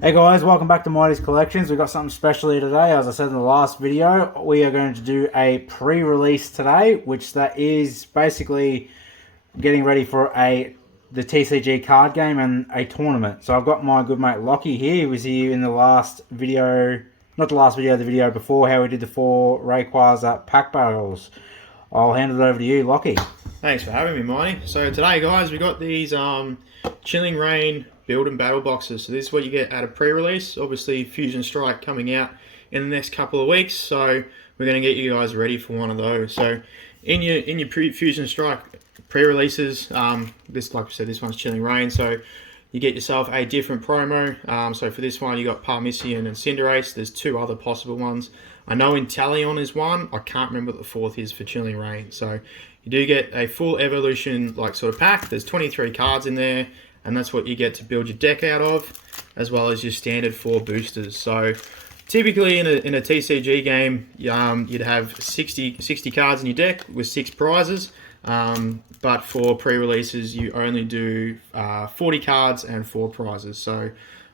Hey guys, welcome back to Mighty's Collections. We've got something special here today. As I said in the last video, we are going to do a pre-release today, which that is basically getting ready for the TCG card game and a tournament. So I've got my good mate Lachie here. He was here in the last video, not the last video, the video before, how we did the 4 Rayquaza pack battles. I'll hand it over to you, Lachie. Thanks for having me, Mighty. So today, guys, we got these Chilling Reign build and battle boxes. So this is what you get at a pre-release. Obviously, Fusion Strike coming out in the next couple of weeks. So we're going to get you guys ready for one of those. So in your Fusion Strike pre-releases, this, like I said, this one's Chilling Reign. So you get yourself a different promo. So for this one, you got Parmisian and Cinderace. There's 2 other possible ones. I know Inteleon is one. I can't remember what the 4th is for Chilling Reign. So you do get a full evolution like sort of pack. There's 23 cards in there, and that's what you get to build your deck out of, as well as your standard 4 boosters. So typically in a TCG game, you'd have 60 cards in your deck with 6 prizes. But for pre-releases, you only do 40 cards and 4 prizes. So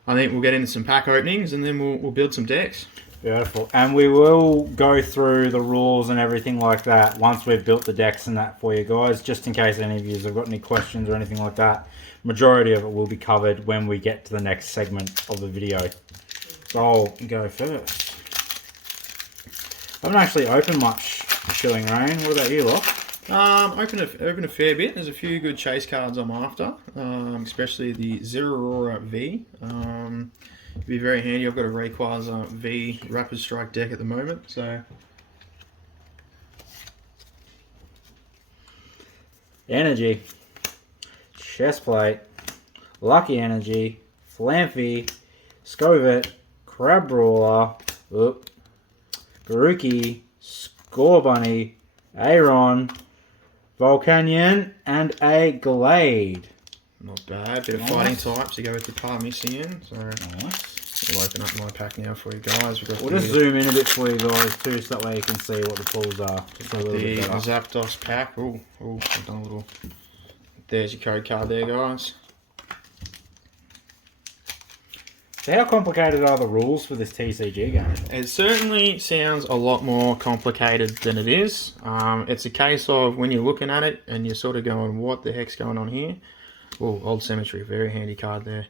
I think we'll get into some pack openings, and then we'll build some decks. Beautiful. And we will go through the rules and everything like that once we've built the decks and that for you guys, just in case any of you have got any questions or anything like that. Majority of it will be covered when we get to the next segment of the video. So I'll go first. I haven't actually opened much Chilling Reign. What about you, Locke? Open a fair bit. There's a few good chase cards I'm after, especially the Zeraora V. It'd be very handy. I've got a Rayquaza V Rapid Strike deck at the moment, so. Energy, Chestplate, Lucky Energy, Flampy, Scovet, Crabrawler, Garuki, Scorbunny, Aeron, Volcanion, and a Glade. Not bad. Bit of fighting types to go with the Parmisian. So Nice. we'll open up my pack now for you guys. We'll just zoom in a bit for you guys too, so that way you can see what the pulls are. Just a little the bit better. Zapdos pack. Oh, I've done a little. There's your code card there, guys. So how complicated are the rules for this TCG game? It certainly sounds a lot more complicated than it is. It's a case of when you're looking at it and you're sort of going, what the heck's going on here? Oh, Old Cemetery, very handy card there.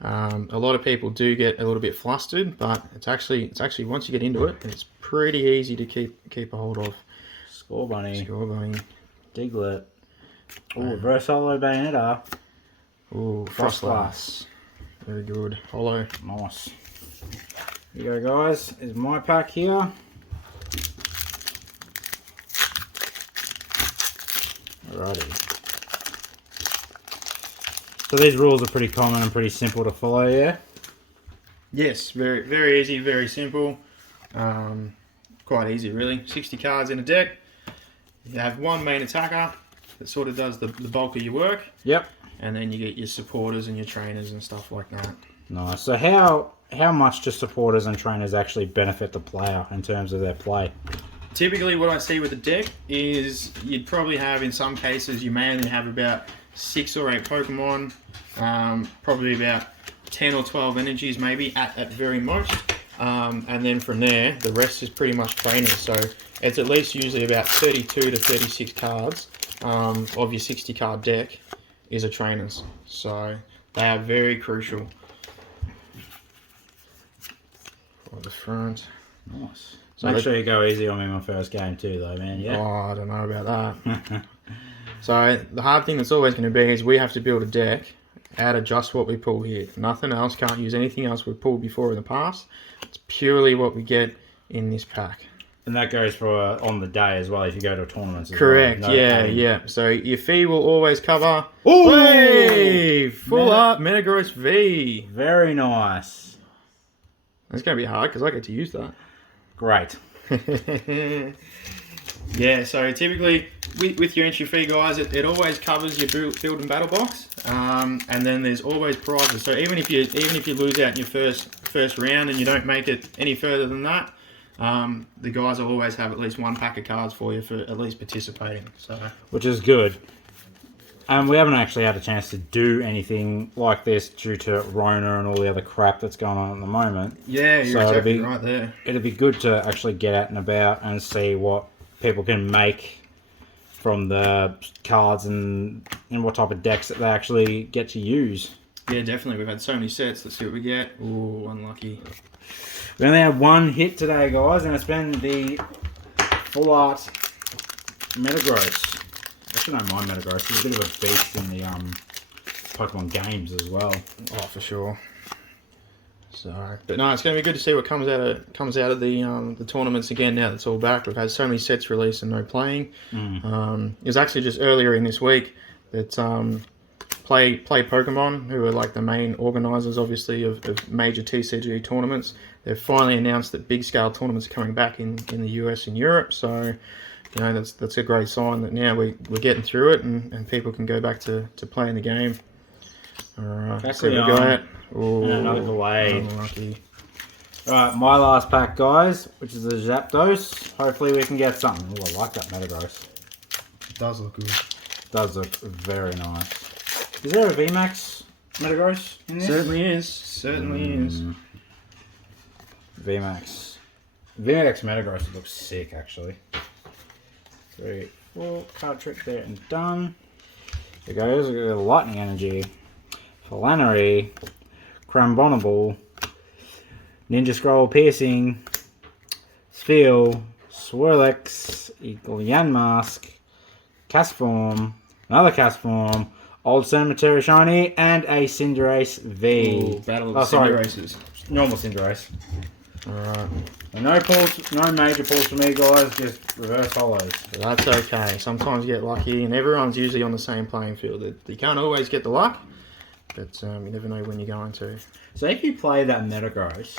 A lot of people do get a little bit flustered, but it's actually once you get into it, it's pretty easy to keep a hold of. Scorbunny, Diglett, Reverse Holo Bayonetta, Frostlass. Very good. Holo. Nice. Here you go, guys. Is my pack here. Alrighty. So these rules are pretty common and pretty simple to follow, yeah? Yes, very very easy, very simple. Quite easy, really. 60 cards in a deck. You have one main attacker that sort of does the bulk of your work. Yep. And then you get your supporters and your trainers and stuff like that. Nice. So how much do supporters and trainers actually benefit the player in terms of their play? Typically what I see with the deck is you'd probably have, in some cases, you may only have about 6 or 8 Pokemon, probably about 10 or 12 energies maybe at very most. And then from there, the rest is pretty much trainers. So it's at least usually about 32 to 36 cards of your 60 card deck is a trainers. So they are very crucial for the front. Nice. So make sure you go easy on me in my first game too though, man, yeah? Oh, I don't know about that. So the hard thing that's always going to be is we have to build a deck out of just what we pull here. Nothing else, can't use anything else we've pulled before in the past. It's purely what we get in this pack. And that goes for on the day as well if you go to tournaments as Correct, well. yeah. So your fee will always cover... Ooh! Hey! Full art Metagross V. Very nice. It's going to be hard because I get to use that. Great. Yeah, so typically with your entry fee, guys, it always covers your build and battle box, and then there's always prizes. So even if you lose out in your first round and you don't make it any further than that, the guys will always have at least one pack of cards for you for at least participating. So which is good. And we haven't actually had a chance to do anything like this due to Rona and all the other crap that's going on at the moment. Yeah, you're So exactly right there. It'd be good to actually get out and about and see what people can make from the cards and what type of decks that they actually get to use. Yeah, definitely. We've had so many sets. Let's see what we get. Ooh, unlucky. We only had one hit today, guys, and it's been the full art Metagross. I should know my Metagross. He's a bit of a beast in the Pokemon games as well. Oh, for sure. So, but no, it's going to be good to see what comes out of the tournaments again. Now that's all back, we've had so many sets released and no playing. It was actually just earlier in this week that Play Pokemon, who are like the main organisers, obviously, of major TCG tournaments. They've finally announced that big scale tournaments are coming back in the US and Europe. So, you know, that's a great sign that now we're getting through it and people can go back to playing the game. Alright, so we got another Glade. Unlucky. Alright, my last pack, guys, which is a Zapdos. Hopefully we can get something. Oh, I like that Metagross. It does look good. Does look very nice. Is there a VMAX Metagross in this? Certainly is. Certainly is. VMAX. VMAX Metagross looks sick, actually. 3, 4, card trick there and done. There goes. We've got a Lightning Energy, Flannery, Crambominable, Ninja Scroll Piercing, Spheal, Swirlex, Eagle Yanmask, Castform, another Castform, Old Cemetery Shiny, and a Cinderace V. Ooh, Battle of the Cinderaces. Normal Cinderace. Alright. No major pulls for me, guys, just reverse hollows. That's okay. Sometimes you get lucky, and everyone's usually on the same playing field. You can't always get the luck, but you never know when you're going to. So if you play that Metagross,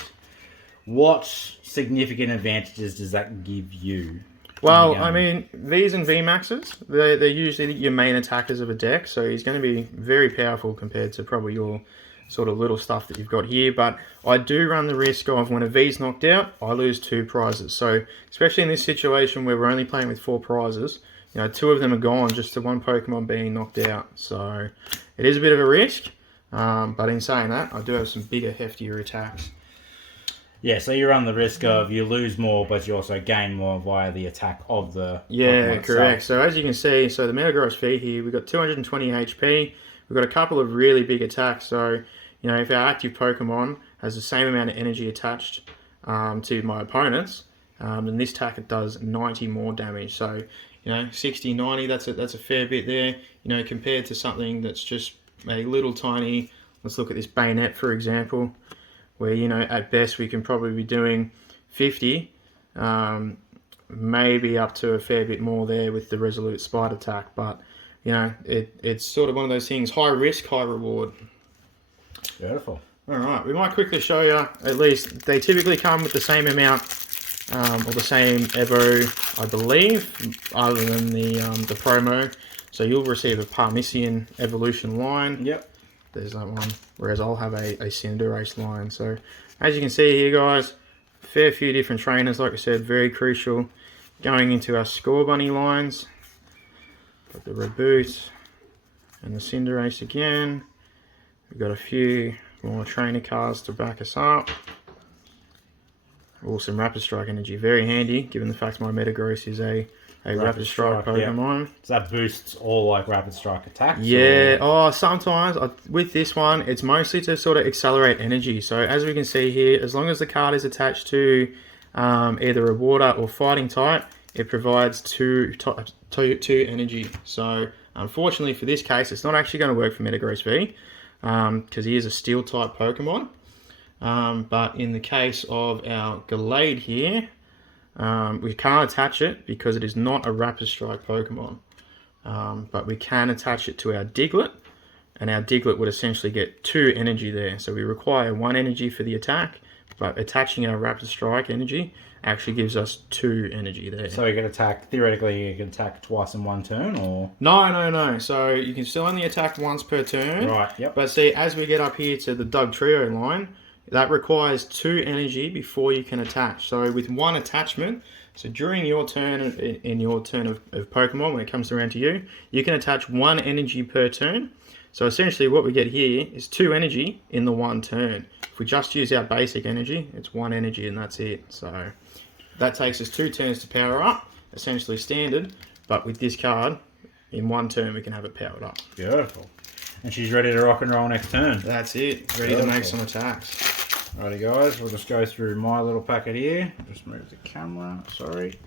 what significant advantages does that give you? Well, I mean, Vs and VMAXs, they're usually your main attackers of a deck, so he's going to be very powerful compared to probably your sort of little stuff that you've got here. But I do run the risk of when a V's knocked out, I lose 2 prizes. So especially in this situation where we're only playing with 4 prizes, you know, 2 of them are gone just to 1 Pokemon being knocked out. So it is a bit of a risk, but in saying that, I do have some bigger, heftier attacks. Yeah, so you run the risk of you lose more, but you also gain more via the attack of the Yeah, Pokemon correct. itself. So as you can see, so the Metagross V here, we've got 220 HP. We've got a couple of really big attacks. So, you know, if our active Pokemon has the same amount of energy attached to my opponents, then this attack it does 90 more damage. So, you know, 60, 90, that's a fair bit there. You know, compared to something that's just a little tiny. Let's look at this Bayonet, for example, where, you know, at best we can probably be doing 50, maybe up to a fair bit more there with the Resolute Spite attack. But, you know, it's sort of one of those things, high risk, high reward. Beautiful. All right, we might quickly show you, at least, they typically come with the same amount, or the same Evo, I believe, other than the promo. So you'll receive a Parmisian Evolution line. Yep. There's that one. Whereas I'll have a Cinderace line. So as you can see here, guys, a fair few different trainers, like I said, very crucial. Going into our Score Bunny lines. Got the Reboot and the Cinderace again. We've got a few more trainer cards to back us up. Some Rapid Strike energy. Very handy, given the fact my Metagross is a Rapid Strike Pokemon. Yep. So that boosts all like Rapid Strike attacks? Yeah, sometimes with this one, it's mostly to sort of accelerate energy. So as we can see here, as long as the card is attached to either a water or fighting type, it provides two energy. So unfortunately for this case, it's not actually going to work for Metagross V because he is a steel type Pokemon. But in the case of our Glade here, we can't attach it because it is not a Rapid Strike Pokemon. But we can attach it to our Diglett, and our Diglett would essentially get 2 energy there. So we require 1 energy for the attack, but attaching our Rapid Strike energy actually gives us 2 energy there. So you can attack, theoretically, you can attack twice in one turn, or? No. So you can still only attack once per turn. Right, yep. But see, as we get up here to the Doug Trio line, that requires 2 energy before you can attach. So with 1 attachment, so during your turn, in your turn of Pokemon, when it comes around to you, you can attach 1 energy per turn. So essentially what we get here is 2 energy in the 1 turn. If we just use our basic energy, it's 1 energy and that's it. So that takes us 2 turns to power up, essentially standard, but with this card, in 1 turn we can have it powered up. Beautiful. And she's ready to rock and roll next turn. That's it, ready to make some attacks. Alrighty guys, we'll just go through my little packet here. Just move the camera, sorry.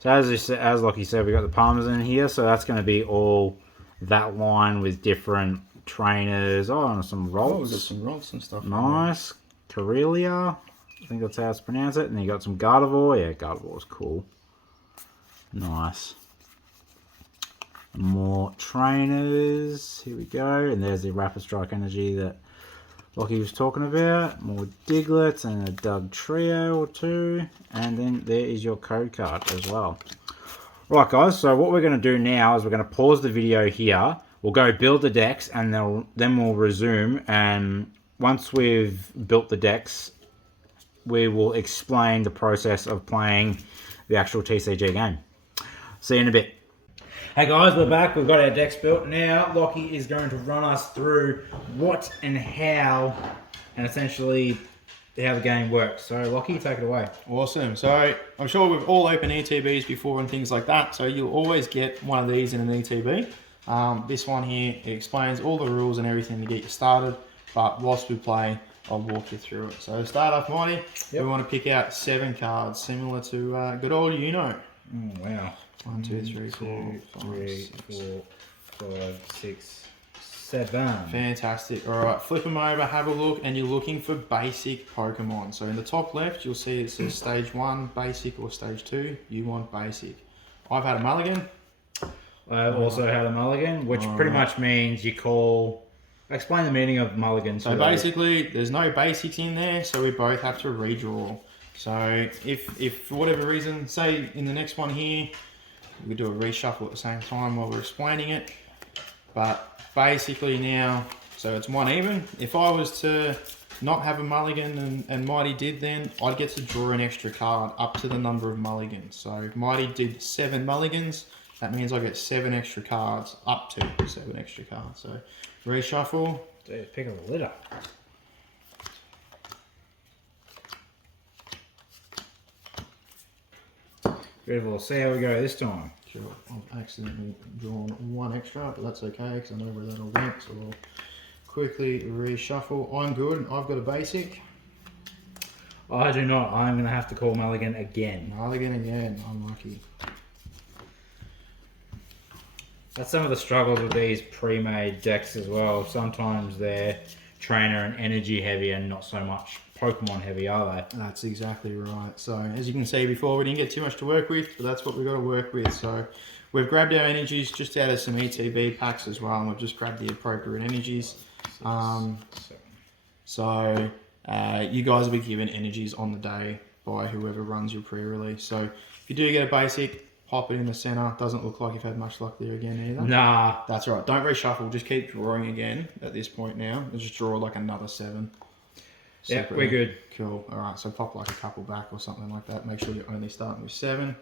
So as Lachie said, we got the Palmers in here, so that's going to be all that line with different trainers. Oh, and some Rolts. Oh, we've got some Rolts and stuff. Nice. Corellia, I think that's how to pronounce it. And then you got some Gardevoir. Yeah, Gardevoir's cool. Nice. More trainers. Here we go. And there's the Rapid Strike Energy that Lachie was talking about. More Diglets and a Doug Trio or 2. And then there is your code card as well. Right guys, so what we're going to do now is we're going to pause the video here. We'll go build the decks and then we'll resume. And once we've built the decks, we will explain the process of playing the actual TCG game. See you in a bit. Hey guys, we're back. We've got our decks built now. Lachie is going to run us through what and how, and essentially how the game works. So Lachie, take it away. Awesome. So I'm sure we've all opened ETBs before and things like that. So you'll always get one of these in an ETB. This one here, it explains all the rules and everything to get you started. But whilst we play, I'll walk you through it. So to start off, Mighty, we want to pick out 7 cards, similar to good old Uno. Oh, wow. 1, 2, 3, 4, 5, 6, 7. Fantastic. All right, flip them over, have a look, and you're looking for basic Pokemon. So in the top left, you'll see it says Stage 1, Basic, or Stage 2. You want Basic. I've had a Mulligan. I've also had a Mulligan, which pretty much means you call... Explain the meaning of Mulligan. So basically, there's no basics in there, so we both have to redraw. So if for whatever reason, say in the next one here, we could do a reshuffle at the same time while we're explaining it. But basically now, so it's 1 even. If I was to not have a Mulligan and Mighty did, then I'd get to draw an extra card up to the number of Mulligans. So if Mighty did 7 Mulligans, that means I get 7 extra cards, up to 7 extra cards. So reshuffle. Dude, pick up the litter. Beautiful. See how we go this time. Sure. I've accidentally drawn 1 extra, but that's okay because I know where that all went. So we'll quickly reshuffle. I'm good. I've got a basic. I do not. I'm going to have to call Mulligan again. Mulligan again. Unlucky. That's some of the struggles with these pre-made decks as well. Sometimes they're trainer and energy heavy and not so much Pokemon heavy, are they? That's exactly right. So as you can see before, we didn't get too much to work with, but that's what we've got to work with. So we've grabbed our energies just out of some ETB packs as well, and we've just grabbed the appropriate energies. So you guys will be given energies on the day by whoever runs your pre-release. So if you do get a basic, pop it in the center. Doesn't look like you've had much luck there again either. Nah. That's right. Don't reshuffle. Just keep drawing again at this point now. Just draw like another 7. Yeah, we're good. Cool. All right. So pop like a couple back or something like that. Make sure you're only starting with 7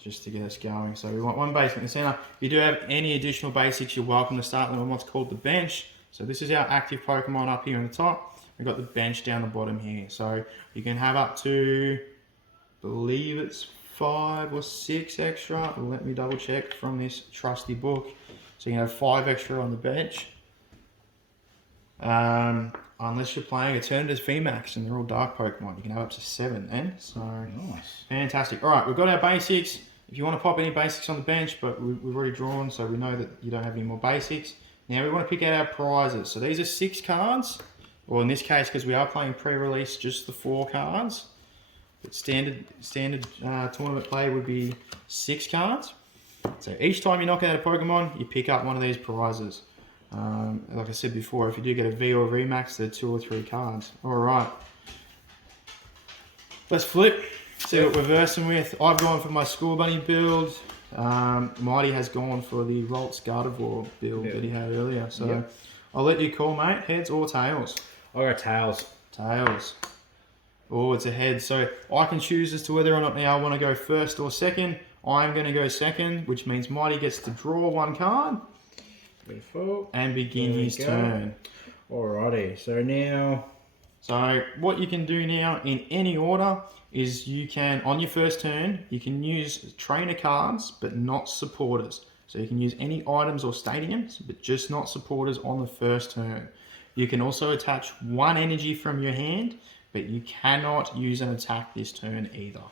just to get us going. So we want 1 basic in the center. If you do have any additional basics, you're welcome to start them on what's called the bench. So this is our active Pokemon up here on the top. We've got the bench down the bottom here. So you can have up to, I believe it's 5 or 6 extra. Let me double check from this trusty book. So you can have 5 extra on the bench. Unless you're playing Eternatus VMAX and they're all dark Pokemon, you can have up to 7 then. So nice. Fantastic. All right, we've got our basics. If you want to pop any basics on the bench, but we've already drawn, so we know that you don't have any more basics. Now we want to pick out our prizes. So these are 6 cards, or in this case, because we are playing pre-release, just the 4 cards. But standard tournament play would be 6 cards. So each time you knock out a Pokemon, you pick up one of these prizes. Like I said before, if you do get a V or VMAX, they're 2 or 3 cards. All right. Let's flip. See what we're versing with. I've gone for my School Bunny build. Mighty has gone for the Rolts Gardevoir build that he had earlier. So I'll let you call, mate. Heads or tails? I'll go tails. Tails. Oh, it's a head. So I can choose as to whether or not now I want to go first or second. I'm going to go second, which means Mighty gets to draw one card. Beautiful. And begin his turn. Alrighty, so now... So what you can do now in any order is you can, on your first turn, you can use trainer cards, but not supporters. So you can use any items or stadiums, but just not supporters on the first turn. You can also attach one energy from your hand, but you cannot use an attack this turn either.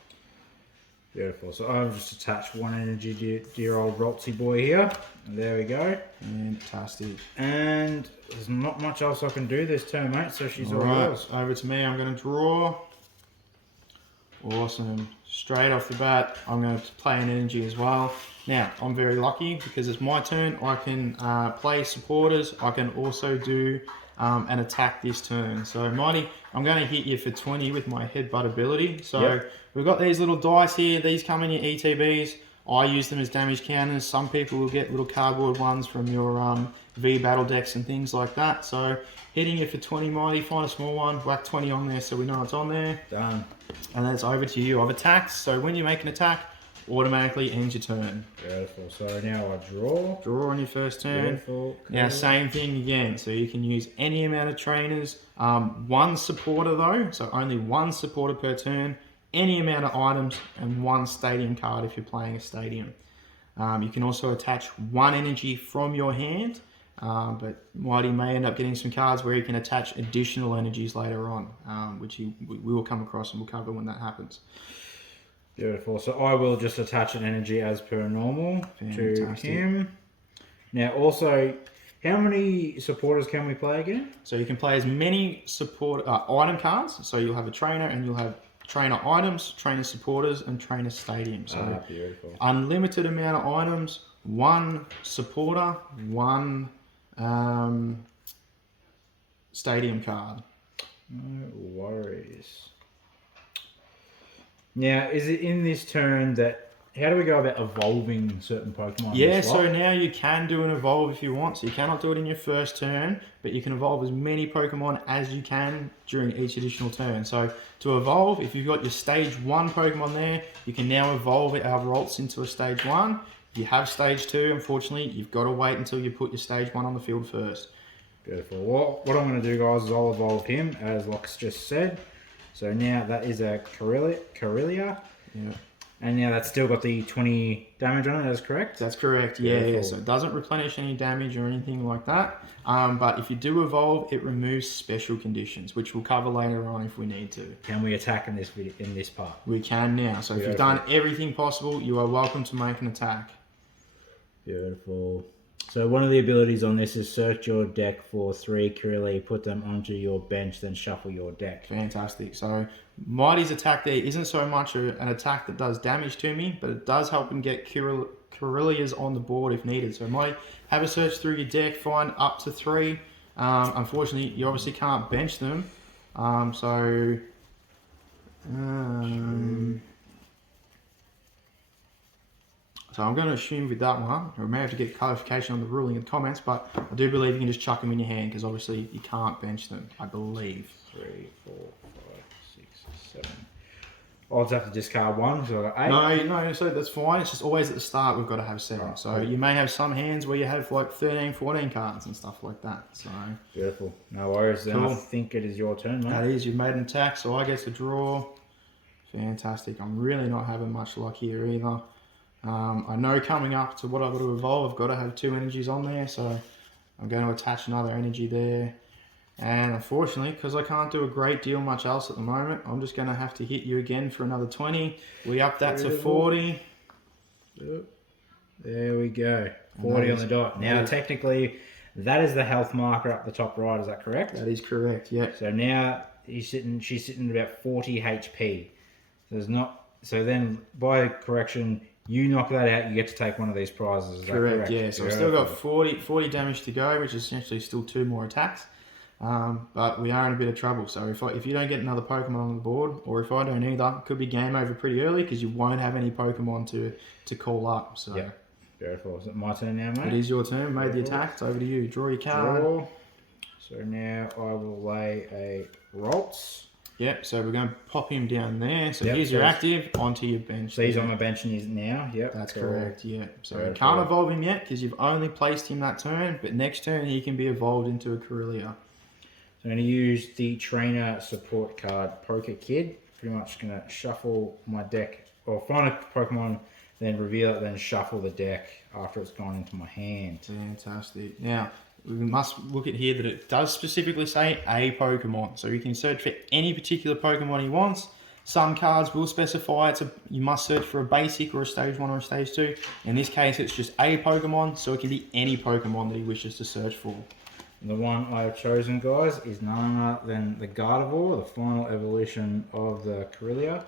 Beautiful. So I've just attached one energy, dear old Roltsy boy here. And there we go. Fantastic. And there's not much else I can do this turn, mate. So she's all yours. Over to me. I'm going to draw. Awesome. Straight off the bat, I'm going to play an energy as well. Now, I'm very lucky because it's my turn. I can play supporters. I can also do an attack this turn. So, Mighty, I'm going to hit you for 20 with my headbutt ability. So, we've got these little dice here. These come in your ETBs. I use them as damage counters. Some people will get little cardboard ones from your V battle decks and things like that. So, hitting you for 20, Mighty. Find a small one. Whack 20 on there so we know it's on there. Done. And then it's over to you. I've attacked. So, when you make an attack, automatically ends your turn. Beautiful. So now I draw. Draw on your first turn. Beautiful. Cool. Now, same thing again. So you can use any amount of trainers. One supporter though, so only one supporter per turn. Any amount of items and one stadium card if you're playing a stadium. You can also attach one energy from your hand, but Mighty may end up getting some cards where you can attach additional energies later on, which we will come across and we'll cover when that happens. Beautiful. So I will just attach an energy as per normal to him. Now also, how many supporters can we play again? So you can play as many support item cards. So you'll have a trainer and you'll have trainer items, trainer supporters, and trainer stadiums. So beautiful. Unlimited amount of items, one supporter, one stadium card. No worries. Now, is it in this turn that... How do we go about evolving certain Pokemon? Yeah, so now you can do an evolve if you want. So you cannot do it in your first turn, but you can evolve as many Pokemon as you can during each additional turn. So to evolve, if you've got your stage 1 Pokemon there, you can now evolve our Rolts into a stage 1. If you have stage 2, unfortunately, you've got to wait until you put your stage 1 on the field first. Beautiful. Well, what I'm going to do, guys, is I'll evolve him, as Lox just said. So now that is a Corellia. Yeah. And now that's still got the 20 damage on it, that's correct? That's correct, yeah. So it doesn't replenish any damage or anything like that. But if you do evolve, it removes special conditions, which we'll cover later on if we need to. Can we attack in this video, in this part? We can now. So if you've done everything possible, you are welcome to make an attack. Beautiful. So one of the abilities on this is search your deck for 3 Kirili, put them onto your bench, then shuffle your deck. Fantastic. So Mighty's attack there isn't so much an attack that does damage to me, but it does help him get Kirilias on the board if needed. So Mighty, have a search through your deck, find up to 3. Unfortunately, you obviously can't bench them. So I'm going to assume with that one, we may have to get clarification on the ruling in the comments, but I do believe you can just chuck them in your hand because obviously you can't bench them, I believe. 3, 4, 5, 6, 7. I'll just have to discard 1, so I got 8. No, so that's fine. It's just always at the start we've got to have 7. So you may have some hands where you have like 13, 14 cards and stuff like that. So beautiful. No worries then. Cool. I think it is your turn, mate. That is, you've made an attack, so I get to draw. Fantastic. I'm really not having much luck here either. I know coming up to what I've got to evolve, I've got to have 2 energies on there, so I'm going to attach another energy there. And unfortunately, because I can't do a great deal much else at the moment, I'm just going to have to hit you again for another 20. We up that to 40. Yep. There we go. 40 on the dot. Now, technically, that is the health marker up the top right, is that correct? That is correct, yeah. So now she's sitting at about 40 HP. So then, by correction, you knock that out, you get to take one of these prizes. Is correct, that correct? Yeah. So I've still got 40 damage to go, which is essentially still 2 more attacks. But we are in a bit of trouble. So if you don't get another Pokemon on the board, or if I don't either, it could be game over pretty early because you won't have any Pokemon to call up. So yeah. Beautiful. Is it my turn now, mate? It is your turn. Made the attack. It's over to you. Draw your card. Draw. So now I will lay a Ralts. Yep, so we're going to pop him down there. So Yep, here's your active onto your bench. So he's on my bench and he's now. Yep, that's correct. Yeah. So Very you can't cool. evolve him yet because you've only placed him that turn. But next turn he can be evolved into a Corellia. So I'm going to use the trainer support card, Poker Kid. Pretty much going to shuffle my deck, or find a Pokemon, then reveal it, then shuffle the deck after it's gone into my hand. Fantastic. Now, we must look at here that it does specifically say a Pokemon. So you can search for any particular Pokemon he wants. Some cards will specify you must search for a basic or a stage 1 or a stage 2. In this case, it's just a Pokemon, so it can be any Pokemon that he wishes to search for. And the one I have chosen, guys, is none other than the Gardevoir, the final evolution of the Corellia.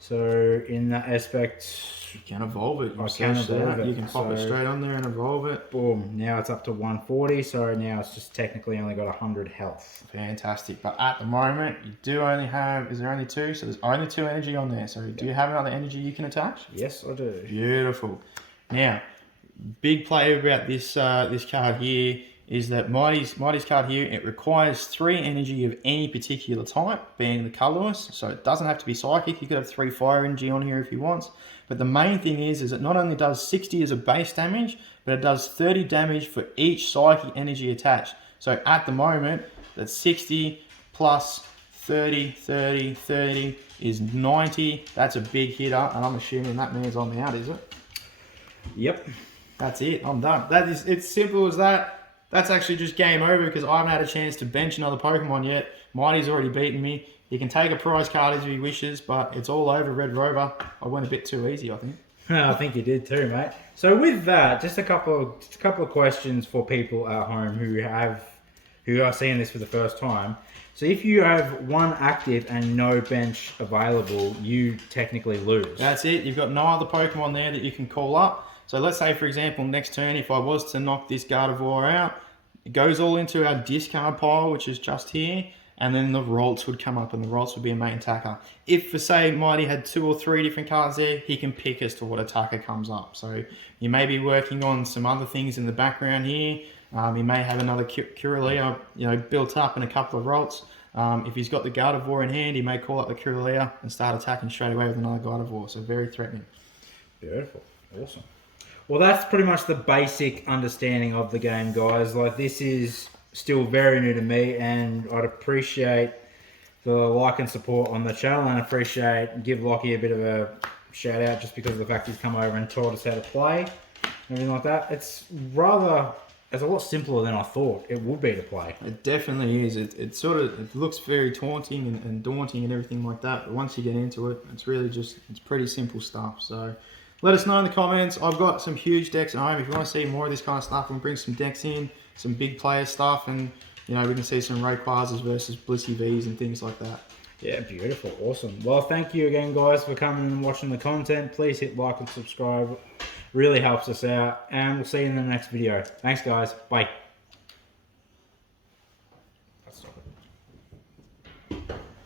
So in that aspect, you can evolve it. I can evolve it. You can pop it straight on there and evolve it. Boom. Now it's up to 140, so now it's just technically only got 100 health. Fantastic. But at the moment, you do only have, is there only 2? So there's only 2 energy on there. So do you have another energy you can attach? Yes, I do. Beautiful. Now, big play about this this card here is that Mighty's card here, it requires 3 energy of any particular type, being the colorless. So it doesn't have to be psychic. You could have 3 fire energy on here if you want. But the main thing is it not only does 60 as a base damage, but it does 30 damage for each psychic energy attached. So at the moment, that's 60 plus 30, 30, 30 is 90. That's a big hitter, and I'm assuming that means I'm out, is it? Yep. That's it. I'm done. It's simple as that. That's actually just game over because I haven't had a chance to bench another Pokemon yet. Mighty's already beaten me. He can take a prize card if he wishes, but it's all over Red Rover. I went a bit too easy, I think. I think you did too, mate. So with that, just a couple of questions for people at home who are seeing this for the first time. So if you have 1 active and no bench available, you technically lose. That's it. You've got no other Pokemon there that you can call up. So let's say, for example, next turn, if I was to knock this Gardevoir out, it goes all into our discard pile, which is just here, and then the Ralts would come up, and the Ralts would be a main attacker. If, for say, Mighty had 2 or 3 different cards there, he can pick as to what attacker comes up. So you may be working on some other things in the background here. He may have another Corellia, built up and a couple of Ralts. If he's got the Gardevoir in hand, he may call up the Corellia and start attacking straight away with another Gardevoir. So very threatening. Beautiful. Awesome. Well, that's pretty much the basic understanding of the game, guys. Like, this is still very new to me, and I'd appreciate the like and support on the channel, and give Lachie a bit of a shout out just because of the fact he's come over and taught us how to play, everything like that. It's a lot simpler than I thought it would be to play. It definitely is. It looks very taunting and daunting and everything like that, but once you get into it, it's really it's pretty simple stuff. So let us know in the comments. I've got some huge decks at home. If you want to see more of this kind of stuff, we'll bring some decks in, some big player stuff, and we can see some Rayquazas versus Blissey Vs and things like that. Yeah, beautiful. Awesome. Well, thank you again, guys, for coming and watching the content. Please hit like and subscribe. Really helps us out. And we'll see you in the next video. Thanks, guys. Bye.